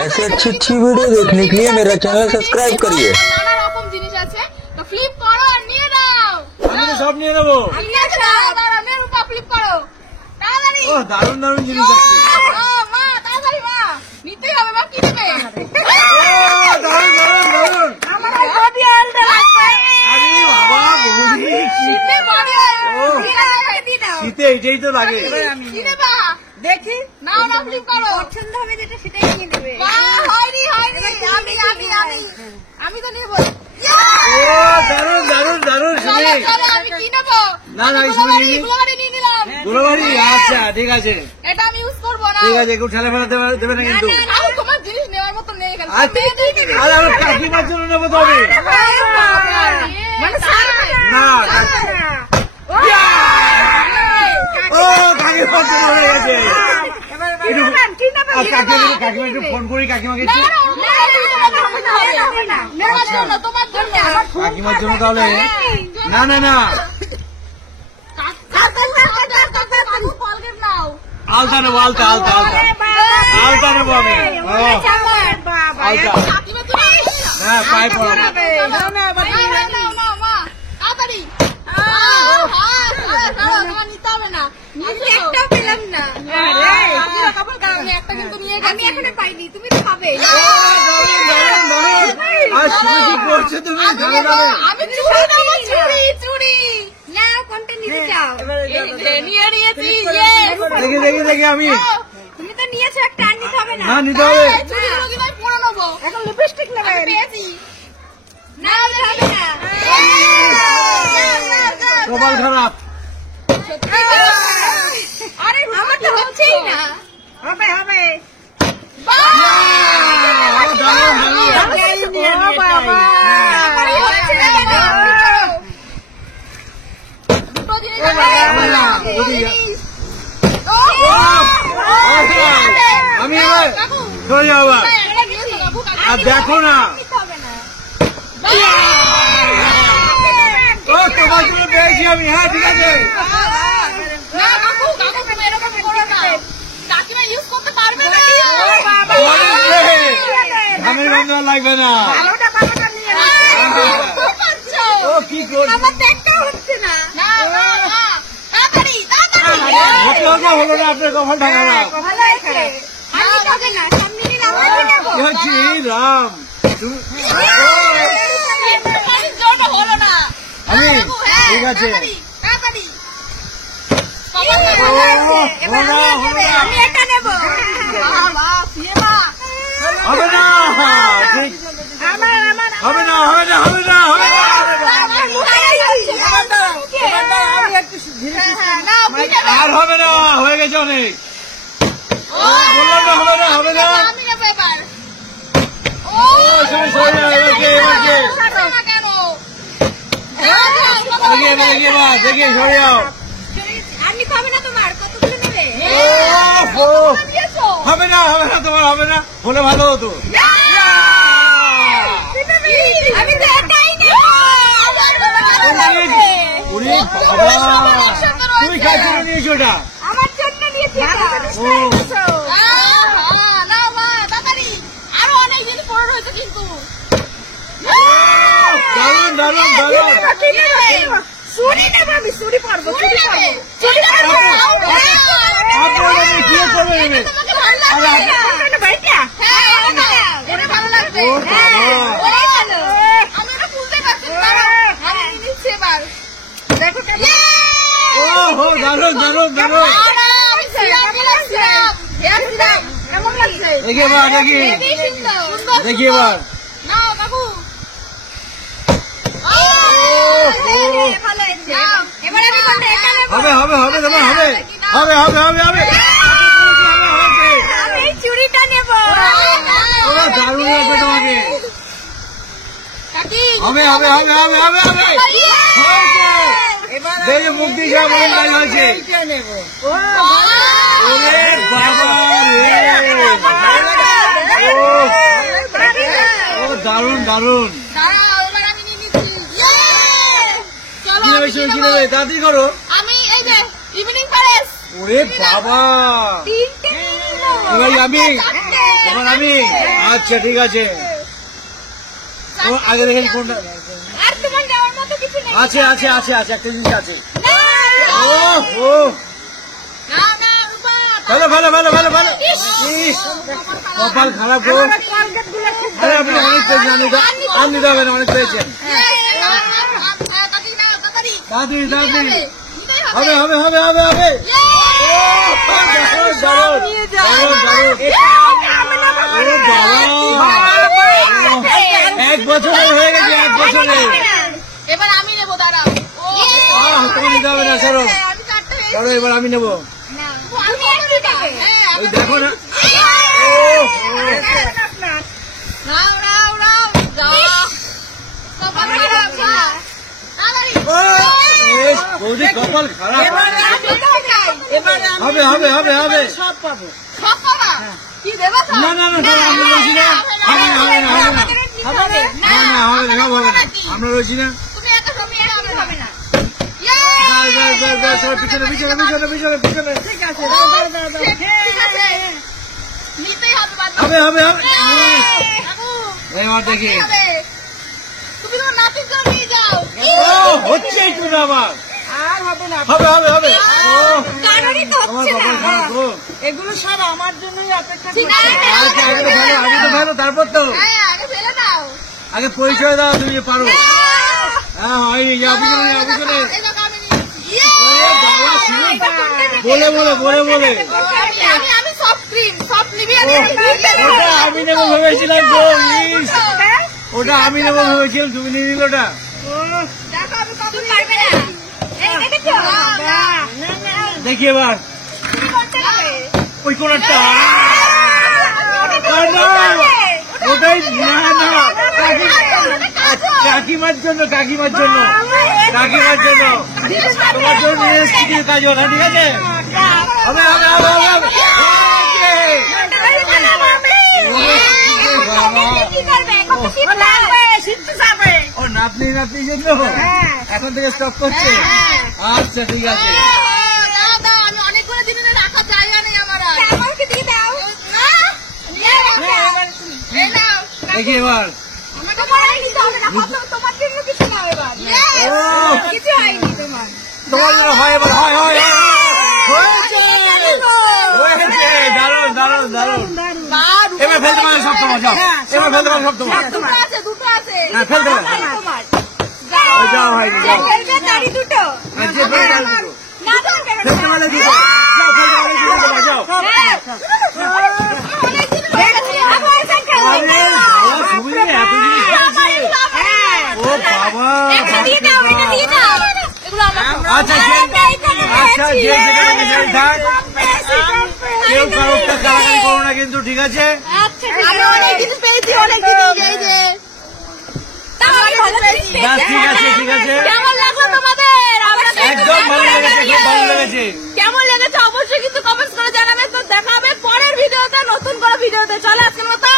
ऐसे अच्छी वीडियो देखने के लिए मेरा चैनल सब्सक्राइब करिए। নানা রকম জিনিস আছে তো ফ্লিপ করো আর নিয়ে নাও। আমি তো সব নিয়ে নেবো। নিয়ে নাও আর মেরু পা ফ্লিপ করো তাড়াতাড়ি। ও দারুণ দারুণ জিনিস আছে। মা তাড়াতাড়ি মা নিতেই হবে মা কি নেবে? ও দারুণ দারুণ দারুণ। আমার বডি আলটা লাগবে। আরে বাবা বৌদি শীতের বডি শীতে এটাই তো লাগে। কি নেবা দেখি নাও না ফ্লিপ করো। পছন্দ হবে যেটা সেটাই নিয়ে নেবে। হয়নি আমি তো নেব। ও দারুণ দারুণ দারুণ শুনি। আমি কি নেবো? না না এই শুনি গুলোবাড়ি নিয়ে নিলাম। গুলোবাড়ি আচ্ছা ঠিক আছে এটা আমি ইউজ করবো না। ঠিক আছে একটু ঠেলে ফেলা দেবে না কিন্তু। আর তোমার জিনিস নেওয়ার মতো নেই গেল। আর আমার কাকিমার জন্য নেবো তো আমি। মানে না ও কাকিমার জন্য হয়ে গেছে। কাকিমা একটু ফোন করি কাকিমাকে একটু। কাকিমার জন্য তাহলে না না না আলতা নেবো আলতা আলতা আলতা আলতা নেবো আমি। আলতা হ্যাঁ পায়ে পড়াবো। আমি এখনো পাইনি তুমি তো পাবে। আর শুনে করছে তুমি ধরে ধরে। আমি চুড়ি নেবো চুড়ি চুড়ি না কোনটা নিতে চাও? নিয়ে নিয়েছি। দেখি দেখি দেখি আমি তুমি তো নিয়েছো একটা আর নিতে হবে না। না নিতে হবে। চুড়িগুলো কি আমি পরে নেবো? এখন লিপস্টিক নেবে। আমি পেয়েছি। না নিতে হবে না। কপাল খারাপ। আরে আমার তো হচ্ছেই না। হবে হবে। ও দারুণ দারুণ। ও বাবা আমারই হচ্ছে না। দুটো জিনিস আমি এবার চলে যাবো আবার। আর দেখো না ও তোমার জন্য পেয়েছি আমি। হ্যাঁ ঠিক আছে ধানের গন্ধ লাগবে না। ও কি করছে হচ্ছে না। হলো না আপনার কপাল ঢাকা না। ভালো আছে। আর নিতে হবে না। সামনে নিলে আমরা নেবো। হচ্ছে রাম আমি ঠিক আছে। আমি এটা নেবো। হবে না ঠিক হবে না হবে না হবে না হবে না আর হবে না হয়ে গেছে অনেক। বললাম না হবে না হবে না। দেখি সরে যাও। আর নিতে হবে না তোমার। কতগুলো নেবে? হবে না হবে না তোমার হবে না হলে ভালো হতো। আমি তো এটাই নেবো। তুমি কাজ করে নিয়েছো ওটা। আমার জন্য নিয়েছি এটা। ও আরো অনেক জিনিস পড়ে রয়েছে কিন্তু দারুণ দারুণ দারুণ। চুড়ি নেবো আমি। চুড়ি পরবো। চুড়ি নেবে? পরবো। আপনারা কি করবে নেবে? ভালো লাগবে। ও বাবা। আমি ওটা খুলতে পারছি না। আমি নিয়ে নিচ্ছি এবার। দেখো ও হো দারুণ দারুণ দারুণ। আমি সিরাপ নিলাম, সিরাপ। Hair syrup. কেমন লাগছে? দেখি এবার দেখি হেবি সুন্দর। দেখি এবার। নাও কাকু। ভালো হয়েছে। এবার আমি কোনটা? এটা নেবো। হবে হবে হবে তোমার হবে হবে হবে হবে হবে। আমি এই চুড়িটা নেবো। ও দারুণ লাগবে তোমাকে। কাকি। হবে হবে হবে হবে হবে হবে হয়েছে। দেখে মুখ দিয়ে যা বলেন তাই হয়েছে। ওরে বাবা রে ও দারুণ দারুণ। দাঁড়াও, এবার আমি নিয়ে নিচ্ছি। চলো কি আমি হয়েছে নিয়ে কি নেবো। নেবে তাড়াতাড়ি করো। আমি এই যে ইভিনিং প্যালেস। ওরে বাবা তিনটে নিয়ে নিলো। এবার আমি এবার আমি আচ্ছা ঠিক আছে ও আগে দেখেন কোনটা আর তোমার নেওয়ার মতো কিছু নেই। আছে আছে আছে আছে একটা জিনিস আছে ও ও না না রূপা, ভালো ভালো ভালো ভালো ভালো ইস, কপাল খারাপ গো আরে আপনি অনেক পেয়েছেন আপনি দেবেন অনেক পেয়েছেন তাড়াতাড়ি নাও, তাড়াতাড়ি। দাদি দাদি নিতেই হবে হবে হবে হবে হবে এক বছরে হয়ে গেছে এক বছরে এবার আমি নেবো, দাঁড়াও। তুমি নিতে হবে না সরো আমি চারটে পেয়েছি। সরো এবার আমি নেবো আমি একটু নেবো। হ্যাঁ, ওই আমি দেখো না নাও, নাও, নাও। যাও। কপাল খারাপ, যাও। তাড়াতাড়ি। বৌদি কপাল খারাপ আমি তো চাই। হবে হবে হবে হবে সব পাবা? কি দেবা সব? না না না না, আমরা রয়েছি না হবে না হবে না হবে না হবে না। না না হবে না সব হবে না আমরা রয়েছি না তুমি এত সময় হবে না। সবাই পিছনে পিছনে পিছনে পিছনে পিছনে ঠিক আছে। নিতেই হবে, বাদ দাও। হবে হবে হবে কাকু, এবার দেখি হবে। তুমি তোমার নাতিকেও নিয়ে যাও। ও হচ্ছে একটু না আবার আর হবে না, হবে হবে হবে ও কারোরই তো আমার হচ্ছে কপাল না। খারাপ গো এগুলো সব আমার জন্যই অপেক্ষা ঠিক করছে। আছে। আচ্ছা আগে তো ভালো তারপর তো হ্যাঁ, আগে ফেলে দাও। আগে পরিচয় দাও তুমি যে পারো হ্যাঁ হয়নি যা পিছনে যা পিছনে এই দেখো, আমি নিয়েছি। বাবা, শুনুন। বলে বলে বলে বলে আমি সফট ক্রিম, সফট নিভিয়া ওটা আমি নেবো ভেবেছিলাম গো ইস, ওটা আমি নেবো ভেবেছিলাম তুমি নিয়ে নিল ওটা দেখো, আমি কখন পারবে না। এই দেখেছো? দেখি এবার তুমি করতে হবে। ওই কোনটা ওটাই না না কাকিমার জন্য কাকিমার জন্য কাকিমার জন্য তোমার জন্য নিয়ে এসেছি কিছু কাজ হবে ঠিক আছে হবে হবে হবে হবে হবে ও নাতনি নাতনির জন্য এখন থেকে স্টপ করছে আচ্ছা ঠিক আছে দাও, দাও, আমি অনেকগুলো জিনিস রাখার জায়গা নেই আমার আর। আমাকে দিয়ে দাও। না, নিয়ে রাখো। এই নাও। দেখি এবার আমাকে পরে নিতে হবে না, তোমার জন্য কিছু নাও এবার। ও কিছু হয়নি তোমার। তোমার জন্য হয় এবার হয় হয় হয়, হয়েছে হয়েছে দারুণ দারুণ দারুণ এবার ফেলতে পারো সব তোমার যাও এবার ফেলতে পারো সব তোমার দুটো আছে, দুটো আছে। হ্যাঁ, ফেলতে পারো। তোমার। ওই যাও হয়নি যাও ফেলবে তারই দুটো। আর যে ফেলতে পারো দুটো। না, তোমার কেন? ফেলতে পারলে দুটো যাও ফেলতে পারলে দুটো তোমার, যাও হ্যাঁ। অনেক জিনিস হয়ে গেছে। আবার এসে খেলো। আরে বাবা, তুমি এত জিনিস পেয়েছে। ও বাবা এটা দিয়ে দাও, এটা দিয়ে দাও। এগুলো আমার। আচ্ছা আচ্ছা যে যেখানে মিশাই থাক কেউ কারোরটা কারাকারি করো না কিন্তু ঠিক আছে আচ্ছা, আমি অনেক জিনিস পেয়েছি, অনেক জিনিস। এই যে। তাও আমি ভালো পেয়েছি। বাস ঠিক আছে ঠিক আছে কেমন লাগলো তোমাদের? একদম ভালো লেগেছে খুব ভালো লেগেছে কেমন লেগেছে অবশ্যই কিন্তু কমেন্টস করে জানাবে। তো দেখা হবে পরের ভিডিওতে, নতুন করে ভিডিওতে। চলো আজকের মতো